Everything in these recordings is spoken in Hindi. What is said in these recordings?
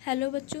हेलो बच्चों,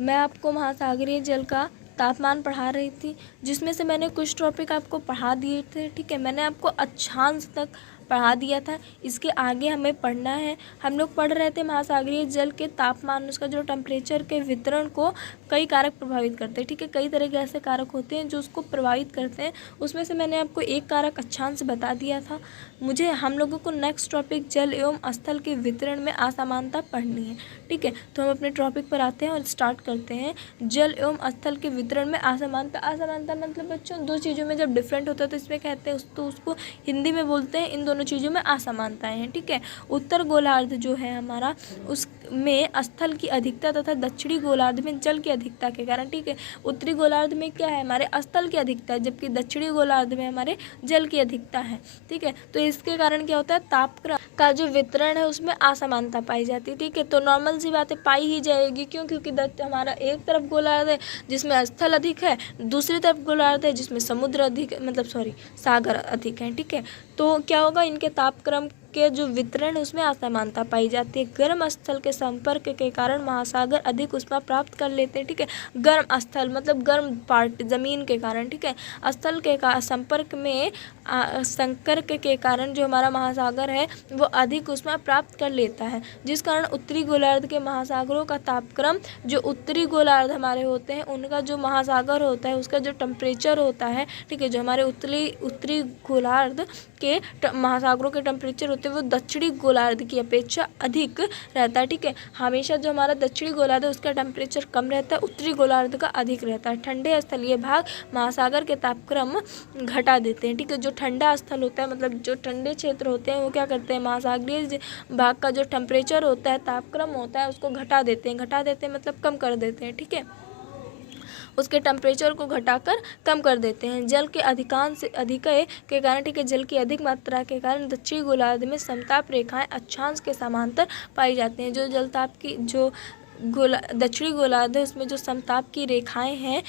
मैं आपको महासागरीय जल का तापमान पढ़ा रही थी, जिसमें से मैंने कुछ टॉपिक आपको पढ़ा दिए थे। ठीक है, मैंने आपको अक्षांश तक पढ़ा दिया था। इसके आगे हमें पढ़ना है। हम लोग पढ़ रहे थे महासागरीय जल के तापमान, उसका जो टेम्परेचर के वितरण को कई कारक प्रभावित करते हैं। ठीक है, कई तरह के ऐसे कारक होते हैं जो उसको प्रभावित करते हैं। उसमें से मैंने आपको एक कारक अक्षांश बता दिया था। मुझे हम लोगों को नेक्स्ट टॉपिक जल एवं स्थल के वितरण में असमानता पढ़नी है। ठीक है, तो हम अपने टॉपिक पर आते हैं और स्टार्ट करते हैं। जल एवं स्थल के वितरण में असमानता। असमानता मतलब बच्चों दो चीज़ों में जब डिफरेंट होता है तो इसमें कहते हैं तो उसको हिंदी में बोलते हैं इन दोनों चीज़ों में असमानताएं हैं। ठीक है, उत्तर गोलार्ध जो है हमारा, उसमें स्थल की अधिकता तथा दक्षिणी गोलार्ध में जल की अधिकता के कारण, ठीक है, उत्तरी गोलार्ध में क्या है हमारे स्थल की अधिकता है, जबकि दक्षिणी गोलार्ध में हमारे जल की अधिकता है। ठीक है, तो इसके कारण क्या होता है, तापक्रम का जो वितरण है उसमें असमानता पाई जाती है। ठीक है, तो नॉर्मल सी बात है, पाई ही जाएगी। क्यों? क्योंकि हमारा एक तरफ गोलार्ध है जिसमें स्थल अधिक है, दूसरी तरफ गोलार्ध है जिसमें समुद्र अधिक, सागर अधिक है। ठीक है, तो क्या होगा, इनके तापक्रम के जो वितरण है उसमें असमानता पाई जाती है। गर्म स्थल के संपर्क के कारण महासागर अधिक ऊष्मा प्राप्त कर लेते हैं। ठीक है, गर्म स्थल मतलब गर्म पार्ट जमीन के कारण। ठीक है, स्थल के संपर्क में संपर्क के कारण जो हमारा महासागर है वो अधिक ऊष्मा प्राप्त कर लेता है, जिस कारण उत्तरी गोलार्ध के महासागरों का तापक्रम, जो उत्तरी गोलार्ध हमारे होते हैं उनका जो महासागर होता है उसका जो टेम्परेचर होता है, ठीक है, जो हमारे उत्तरी गोलार्ध के महासागरों के टेम्परेचर होते हैं वो दक्षिणी गोलार्ध की अपेक्षा अधिक रहता है। ठीक है, हमेशा जो हमारा दक्षिणी गोलार्ध है उसका टेम्परेचर कम रहता है, उत्तरी गोलार्ध का अधिक रहता है। ठंडे स्थलीय भाग महासागर के तापक्रम घटा देते हैं। ठीक है, जो ठंडा स्थल होता है मतलब जो ठंडे क्षेत्र होते हैं वो क्या करते हैं, महासागरीय भाग का जो टेम्परेचर होता है, तापक्रम होता है, उसको घटा देते हैं। घटा देते हैं मतलब कम कर देते हैं। ठीक है, उसके टेम्परेचर को घटाकर कम कर देते हैं। जल के अधिकांश अधिकय के कारण, ठीक है, जल की अधिक मात्रा के कारण दक्षिणी गोलार्ध में समताप रेखाएं अक्षांश के समांतर पाई जाती हैं। जो जलताप की जो दक्षिणी गोलार्ध है उसमें जो समताप की रेखाएं हैं,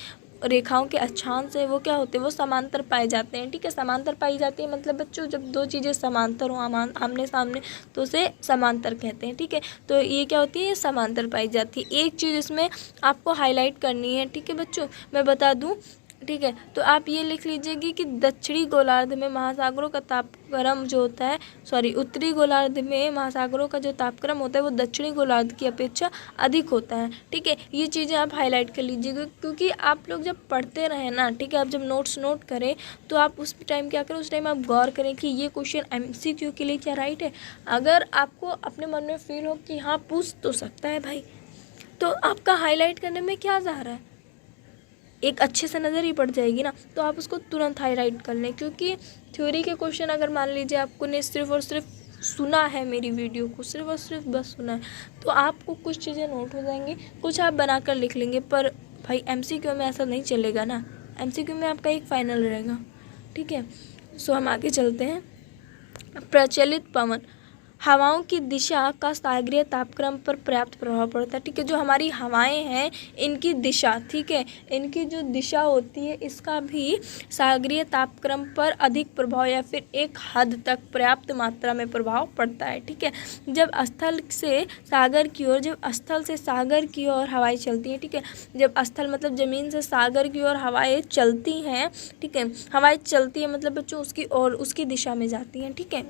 रेखाओं के अक्षांश है वो क्या होते हैं, वो समांतर पाए जाते हैं। ठीक है, समांतर पाई जाती है मतलब बच्चों जब दो चीज़ें समांतर हो आमने सामने तो उसे समांतर कहते हैं। ठीक है, तो ये क्या होती है, ये समांतर पाई जाती है। एक चीज़ इसमें आपको हाईलाइट करनी है। ठीक है बच्चों, मैं बता दूं। ठीक है, तो आप ये लिख लीजिएगी कि दक्षिणी गोलार्ध में महासागरों का तापक्रम जो होता है, उत्तरी गोलार्ध में महासागरों का जो तापक्रम होता है वो दक्षिणी गोलार्ध की अपेक्षा अधिक होता है। ठीक है, ये चीज़ें आप हाईलाइट कर लीजिएगा, क्योंकि आप लोग जब पढ़ते रहें ना, ठीक है, आप जब नोट्स नोट करें तो आप उस टाइम क्या करें, उस टाइम आप गौर करें कि ये क्वेश्चन MCQ के लिए क्या राइट है। अगर आपको अपने मन में फील हो कि हाँ पूछ तो सकता है भाई, तो आपका हाईलाइट करने में क्या जा रहा है, एक अच्छे से नज़र ही पड़ जाएगी ना, तो आप उसको तुरंत हाईलाइट कर लें। क्योंकि थ्योरी के क्वेश्चन अगर मान लीजिए आपको ने सिर्फ और सिर्फ सुना है, मेरी वीडियो को सिर्फ और सिर्फ बस सुना है, तो आपको कुछ चीज़ें नोट हो जाएंगी, कुछ आप बनाकर लिख लेंगे। पर भाई MCQ में ऐसा नहीं चलेगा ना, MCQ में आपका एक फाइनल रहेगा। ठीक है, सो हम आगे चलते हैं। प्रचलित पवन, हवाओं की दिशा का सागरीय तापक्रम पर पर्याप्त प्रभाव पड़ता है। ठीक है, जो हमारी हवाएं हैं इनकी दिशा, ठीक है, इनकी जो दिशा होती है इसका भी सागरीय तापक्रम पर अधिक प्रभाव या फिर एक हद तक पर्याप्त मात्रा में प्रभाव पड़ता है। ठीक है, जब स्थल से सागर की ओर हवाएं चलती हैं, ठीक है, जब स्थल मतलब ज़मीन से सागर की ओर हवाएं चलती हैं, ठीक है, हवाएं चलती है मतलब बच्चों उसकी और उसकी दिशा में जाती हैं। ठीक है,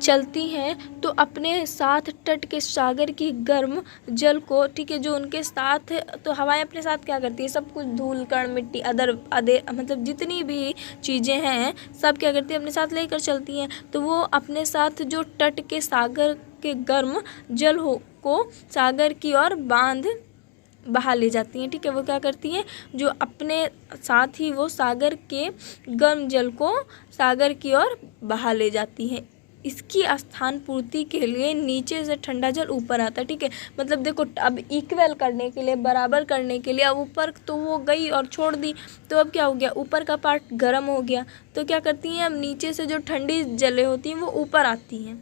चलती हैं तो अपने साथ तट के सागर की गर्म जल को, ठीक है, जो उनके साथ, तो हवाएं अपने साथ क्या करती है, सब कुछ धूल कण मिट्टी अदर मतलब जितनी भी चीज़ें हैं सब क्या करती है अपने साथ लेकर चलती हैं। तो वो अपने साथ जो तट के सागर के गर्म जल को सागर की ओर बहा ले जाती हैं। ठीक है, वो क्या करती हैं, जो अपने साथ ही वो सागर के गर्म जल को सागर की ओर बहा ले जाती हैं। इसकी स्थान पूर्ति के लिए नीचे से ठंडा जल ऊपर आता है। ठीक है, मतलब देखो अब इक्वल करने के लिए, बराबर करने के लिए, अब ऊपर तो वो गई और छोड़ दी, तो अब क्या हो गया, ऊपर का पार्ट गर्म हो गया, तो क्या करती हैं अब नीचे से जो ठंडी जलें होती हैं वो ऊपर आती हैं,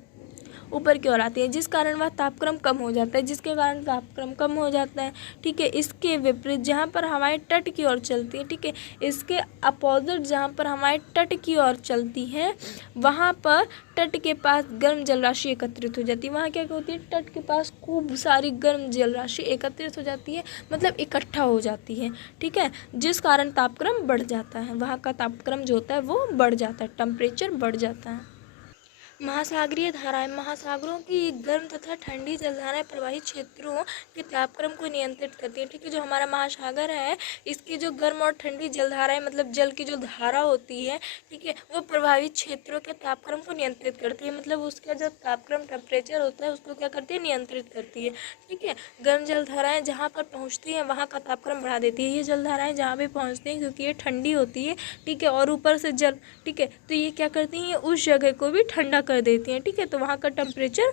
ऊपर की ओर आती है, जिस कारण वह तापक्रम कम हो जाता है, जिसके कारण तापक्रम कम हो जाता है। ठीक है, इसके विपरीत जहाँ पर हवाएं तट की ओर चलती है, ठीक है, इसके अपोजिट जहाँ पर हवाएं तट की ओर चलती हैं वहाँ पर तट के पास गर्म जल राशि एकत्रित हो जाती है। वहाँ क्या होती है, तट के पास खूब सारी गर्म जल राशि एकत्रित हो जाती है, मतलब इकट्ठा हो जाती है। ठीक है, जिस कारण तापक्रम बढ़ जाता है, वहाँ का तापक्रम जो होता है वो बढ़ जाता है, टेम्परेचर बढ़ जाता है। महासागरीय धाराएं महासागरों की गर्म तथा ठंडी जलधाराएं प्रवाही क्षेत्रों के तापक्रम को नियंत्रित करती है। ठीक है, जो हमारा महासागर है इसकी जो गर्म और ठंडी जलधाराएं मतलब जल की जो धारा होती है, ठीक है, वो प्रभावित क्षेत्रों के तापक्रम को नियंत्रित करती है, मतलब उसका जो तापक्रम टेम्परेचर होता है उसको क्या करती है, नियंत्रित करती है। ठीक है, गर्म जलधाराएं जहाँ पर पहुँचती हैं वहाँ का तापक्रम बढ़ा देती है। ये जलधाराएं जहाँ भी पहुँचती हैं क्योंकि ये ठंडी होती है, ठीक है, और ऊपर से जल, ठीक है, तो ये क्या करती हैं, उस जगह को भी ठंडा कर देती हैं। ठीक है, तो वहाँ का टेम्परेचर,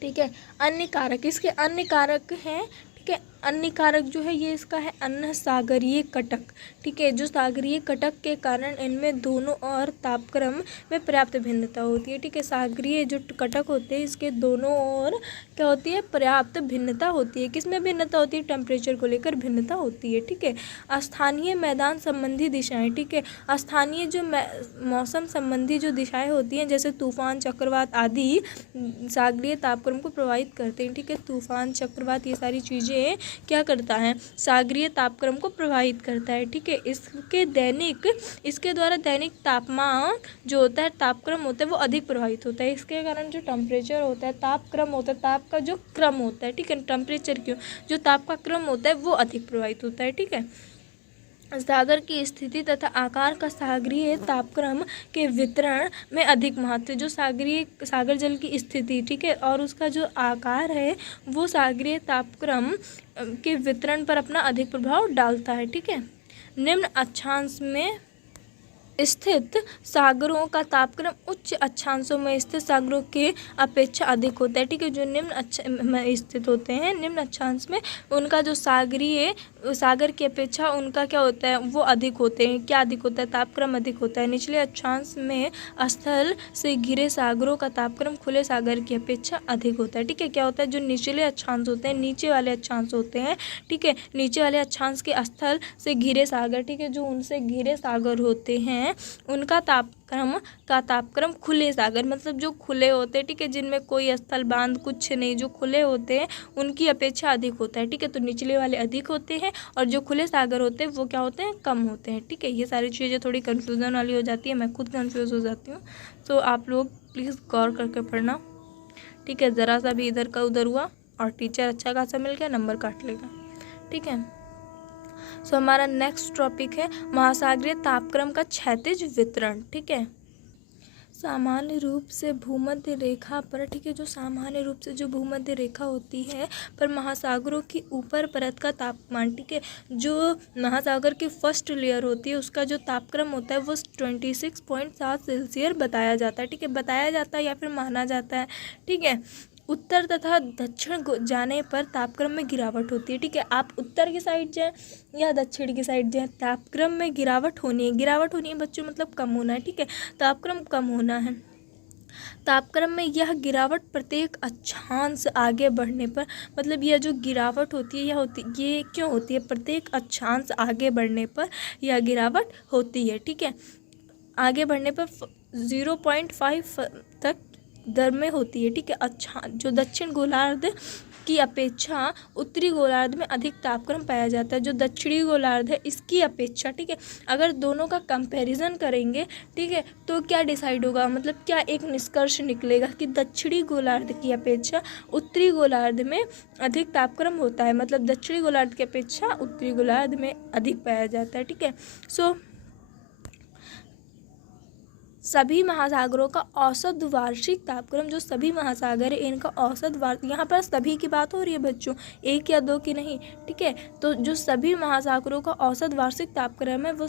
ठीक है। अन्य कारक, इसके अन्य कारक हैं, ठीक है, अन्य कारक जो है ये इसका है अन्य सागरीय कटक। ठीक है, जो सागरीय कटक के कारण इनमें दोनों और तापक्रम में पर्याप्त भिन्नता होती है। ठीक है, सागरीय जो कटक होते हैं इसके दोनों ओर क्या होती है, पर्याप्त भिन्नता होती है। किसमें भिन्नता होती है, टेम्परेचर को लेकर भिन्नता होती है। ठीक है, स्थानीय मैदान संबंधी दिशाएं, ठीक है, स्थानीय जो मौसम संबंधी जो दिशाएं होती हैं जैसे तूफान, चक्रवात आदि सागरीय तापक्रम को प्रभावित करते हैं। ठीक है, तूफान, चक्रवात ये सारी चीज़ें क्या करता है, सागरीय तापक्रम को प्रभावित करता है। ठीक है, इसके द्वारा दैनिक तापमान जो होता है, तापक्रम होता है वो अधिक प्रभावित होता है। इसके कारण जो टेम्परेचर होता है, तापक्रम होता है, ताप का जो क्रम होता है, ठीक है, टेम्परेचर क्यों, जो ताप का क्रम होता है वो अधिक प्रभावित होता है। ठीक है, सागर की स्थिति तथा आकार का सागरीय तापक्रम के वितरण में अधिक महत्व है। जो सागर जल की स्थिति, ठीक है, और उसका जो आकार है वो सागरीय तापक्रम के वितरण पर अपना अधिक प्रभाव डालता है। ठीक है, निम्न अक्षांश में स्थित सागरों का तापक्रम उच्च अक्षांशों में स्थित सागरों के अपेक्षा अधिक होता है। ठीक है, जो निम्न में स्थित होते हैं, निम्न अक्षांश में उनका जो सागर की अपेक्षा उनका क्या होता है, वो अधिक होते हैं। क्या अधिक होता है, तापक्रम अधिक होता है। निचले अक्षांश में स्थल से घिरे सागरों का तापक्रम खुले सागर की अपेक्षा अधिक होता है। ठीक है, क्या होता है, जो निचले अक्षांश होते हैं, नीचे वाले अक्षांश होते हैं, ठीक है, नीचे वाले अक्षांश के स्थल से घिरे सागर, ठीक है, जो उनसे घिरे सागर होते हैं उनका तापक्रम खुले सागर मतलब जो खुले होते हैं, ठीक है, जिनमें कोई स्थल बांध कुछ नहीं, जो खुले होते हैं उनकी अपेक्षा अधिक होता है। ठीक है, तो निचले वाले अधिक होते हैं और जो खुले सागर होते हैं वो क्या होते हैं, कम होते हैं। ठीक है, ये सारी चीज़ें थोड़ी कन्फ्यूज़न वाली हो जाती है, मैं खुद कन्फ्यूज़ हो जाती हूँ, तो आप लोग प्लीज़ गौर करके पढ़ना। ठीक है, ज़रा सा भी इधर का उधर हुआ और टीचर अच्छा खासा मिल गया, नंबर काट लेगा। ठीक है, सो हमारा नेक्स्ट टॉपिक है महासागरीय तापक्रम का क्षैतिज वितरण। ठीक है, सामान्य रूप से भूमध्य रेखा पर, ठीक है, जो सामान्य रूप से जो भूमध्य रेखा होती है पर महासागरों की ऊपर परत का तापमान, ठीक है, जो महासागर की फर्स्ट लेयर होती है उसका जो तापक्रम होता है वो 26.7 सेल्सियस बताया जाता है। ठीक है, बताया जाता है या फिर माना जाता है। ठीक है, उत्तर तथा दक्षिण जाने पर तापक्रम में गिरावट होती है। ठीक है, आप उत्तर की साइड जाएं या दक्षिण की साइड जाएं, तापक्रम में गिरावट होनी है बच्चों, मतलब कम होना है। ठीक है, तापक्रम कम होना है। तापक्रम में यह गिरावट प्रत्येक अक्षांश आगे बढ़ने पर, मतलब यह जो गिरावट होती है ये क्यों होती है, प्रत्येक अक्षांश आगे बढ़ने पर यह गिरावट होती है। ठीक है, आगे बढ़ने पर 0.5 तक दर में होती है। ठीक है, अच्छा, जो दक्षिण गोलार्ध की अपेक्षा उत्तरी गोलार्ध में अधिक तापक्रम पाया जाता है। जो दक्षिणी गोलार्ध है इसकी अपेक्षा, ठीक है, अगर दोनों का कंपैरिजन करेंगे, ठीक है, तो क्या डिसाइड होगा, मतलब क्या एक निष्कर्ष निकलेगा कि दक्षिणी गोलार्ध की अपेक्षा उत्तरी गोलार्ध में अधिक तापक्रम होता है, मतलब दक्षिणी गोलार्ध की अपेक्षा उत्तरी गोलार्ध में अधिक पाया जाता है। ठीक है, सो सभी महासागरों का औसत वार्षिक तापक्रम, जो सभी महासागर है इनका औसत यहाँ पर सभी की बात हो रही है बच्चों, एक या दो की नहीं। ठीक है, तो जो सभी महासागरों का औसत वार्षिक तापक्रम है वो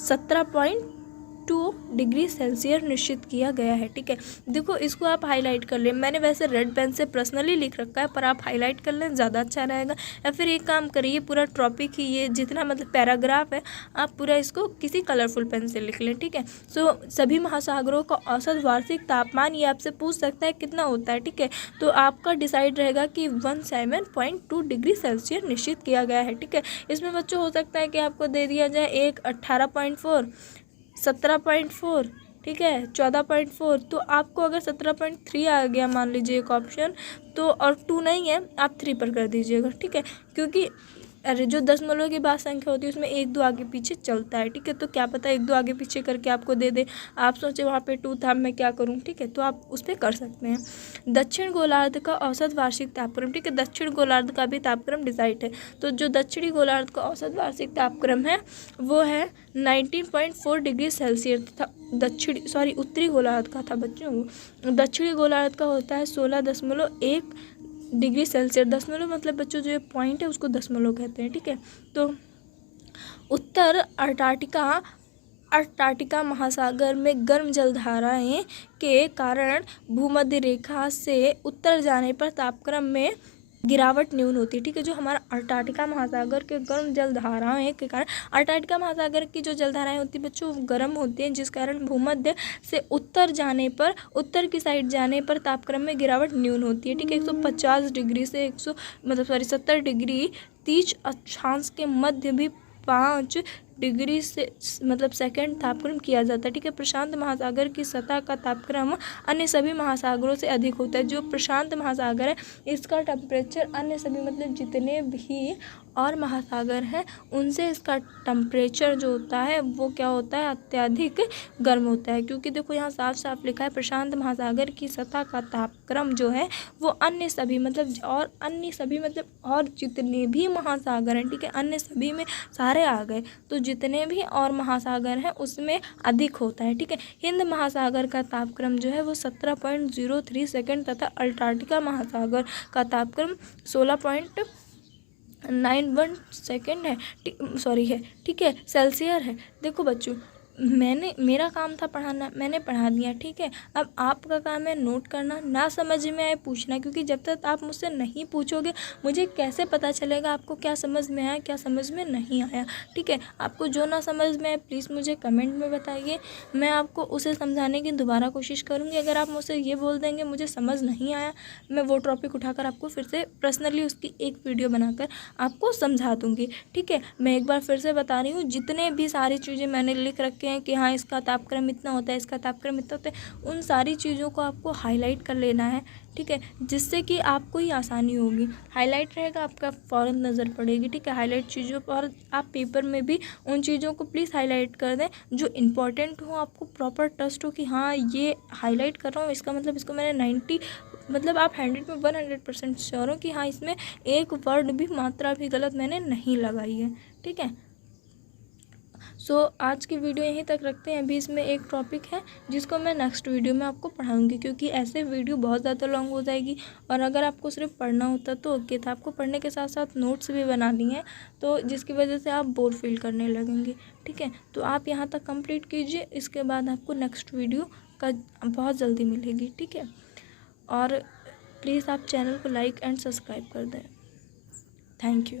17.2 डिग्री सेल्सियस निश्चित किया गया है। ठीक है, देखो इसको आप हाईलाइट कर लें। मैंने वैसे रेड पेन से पर्सनली लिख रखा है, पर आप हाईलाइट कर लें, ज़्यादा अच्छा रहेगा। या फिर एक काम करिए, पूरा टॉपिक ही ये जितना मतलब पैराग्राफ है, आप पूरा इसको किसी कलरफुल पेन से लिख लें। ठीक है, सो सभी महासागरों का औसत वार्षिक तापमान ये आपसे पूछ सकता है कितना होता है। ठीक है, तो आपका डिसाइड रहेगा कि 17.2 डिग्री सेल्सियस निश्चित किया गया है। ठीक है, इसमें बच्चों हो सकता है कि आपको दे दिया जाए एक 18.4, 17.4, ठीक है, 14.4। तो आपको अगर 17.3 आ गया मान लीजिए एक ऑप्शन, तो और 2 नहीं है, आप 3 पर कर दीजिएगा। ठीक है, क्योंकि अरे जो दशमलव की बात संख्या होती है उसमें 1-2 आगे पीछे चलता है। ठीक है, तो क्या पता 1-2 आगे पीछे करके आपको दे दे, आप सोचे वहाँ पे 2 था, मैं क्या करूँ। ठीक है, तो आप उस पर कर सकते हैं। दक्षिण गोलार्ध का औसत वार्षिक तापक्रम। ठीक है, दक्षिण गोलार्ध का भी तापक्रम डिसाइड है। तो जो दक्षिणी गोलार्ध का औसत वार्षिक तापक्रम है वो है 19.4 डिग्री सेल्सियस था। उत्तरी गोलार्ध का था बच्चों। दक्षिणी गोलार्ध का होता है 16.1 डिग्री सेल्सियस। दशमलव मतलब बच्चों जो ये पॉइंट है उसको दशमलव कहते हैं। ठीक है, तो उत्तर अंटार्कटिका महासागर में गर्म जलधाराएं के कारण भूमध्य रेखा से उत्तर जाने पर तापक्रम में गिरावट न्यून होती है। ठीक है, जो हमारा अंटार्कटिका महासागर के गर्म जलधाराएं के कारण, अंटार्कटिका महासागर की जो जलधाराएं होती है बच्चों गर्म होती हैं, जिस कारण भूमध्य से उत्तर जाने पर, उत्तर की साइड जाने पर तापक्रम में गिरावट न्यून होती है। ठीक है, 150 डिग्री से 70 डिग्री 30 अक्षांश के मध्य भी 5 डिग्री से सेकंड तापक्रम किया जाता है। ठीक है, प्रशांत महासागर की सतह का तापक्रम अन्य सभी महासागरों से अधिक होता है। जो प्रशांत महासागर है इसका टेम्परेचर अन्य सभी जितने भी और महासागर हैं उनसे इसका टेम्परेचर जो होता है वो क्या होता है, अत्यधिक गर्म होता है। क्योंकि देखो यहाँ साफ साफ लिखा है प्रशांत महासागर की सतह का तापक्रम जो है वो अन्य सभी और जितने भी महासागर हैं, ठीक है, अन्य सभी में सारे आ गए, तो जितने भी और महासागर हैं उसमें अधिक होता है। ठीक है, हिंद महासागर का तापक्रम जो है वो 17.03 सेकंड तथा अंटार्कटिका महासागर का तापक्रम 16.91 सेकंड है। ठीक है, सेल्सियस है। देखो बच्चों, मेरा काम था पढ़ाना, मैंने पढ़ा दिया। ठीक है, अब आपका काम है नोट करना, ना समझ में आए पूछना, क्योंकि जब तक आप मुझसे नहीं पूछोगे मुझे कैसे पता चलेगा आपको क्या समझ में आया क्या समझ में नहीं आया। ठीक है, आपको जो ना समझ में आए प्लीज़ मुझे कमेंट में बताइए, मैं आपको उसे समझाने की दोबारा कोशिश करूँगी। अगर आप मुझसे ये बोल देंगे मुझे समझ नहीं आया, मैं वो टॉपिक उठाकर आपको फिर से पर्सनली उसकी एक वीडियो बनाकर आपको समझा दूँगी। ठीक है, मैं एक बार फिर से बता रही हूँ, जितने भी सारी चीज़ें मैंने लिख रखे हैं कि हाँ इसका तापक्रम इतना होता है, इसका तापक्रम इतना होता है, उन सारी चीज़ों को आपको हाईलाइट कर लेना है। ठीक है, जिससे कि आपको ही आसानी होगी। हाईलाइट रहेगा आपका फ़ौरन नज़र पड़ेगी। ठीक है, हाईलाइट चीज़ों पर आप पेपर में भी उन चीज़ों को प्लीज़ हाईलाइट कर दें जो इम्पोर्टेंट हो, आपको प्रॉपर ट्रस्ट हो कि हाँ ये हाईलाइट कर रहा हूँ, इसका मतलब इसको मैंने 90 आप 100 में 100% श्योर हो कि हाँ इसमें एक वर्ड भी मात्रा भी गलत मैंने नहीं लगाई है। ठीक है, आज की वीडियो यहीं तक रखते हैं। अभी इसमें एक टॉपिक है जिसको मैं नेक्स्ट वीडियो में आपको पढ़ाऊंगी, क्योंकि ऐसे वीडियो बहुत ज़्यादा लॉन्ग हो जाएगी और अगर आपको सिर्फ पढ़ना होता तो किताब को पढ़ने के साथ साथ नोट्स भी बनानी है, तो जिसकी वजह से आप बोर फील करने लगेंगे। ठीक है, तो आप यहाँ तक कंप्लीट कीजिए, इसके बाद आपको नेक्स्ट वीडियो का बहुत जल्दी मिलेगी। ठीक है, और प्लीज़ आप चैनल को लाइक एंड सब्सक्राइब कर दें। Thank you.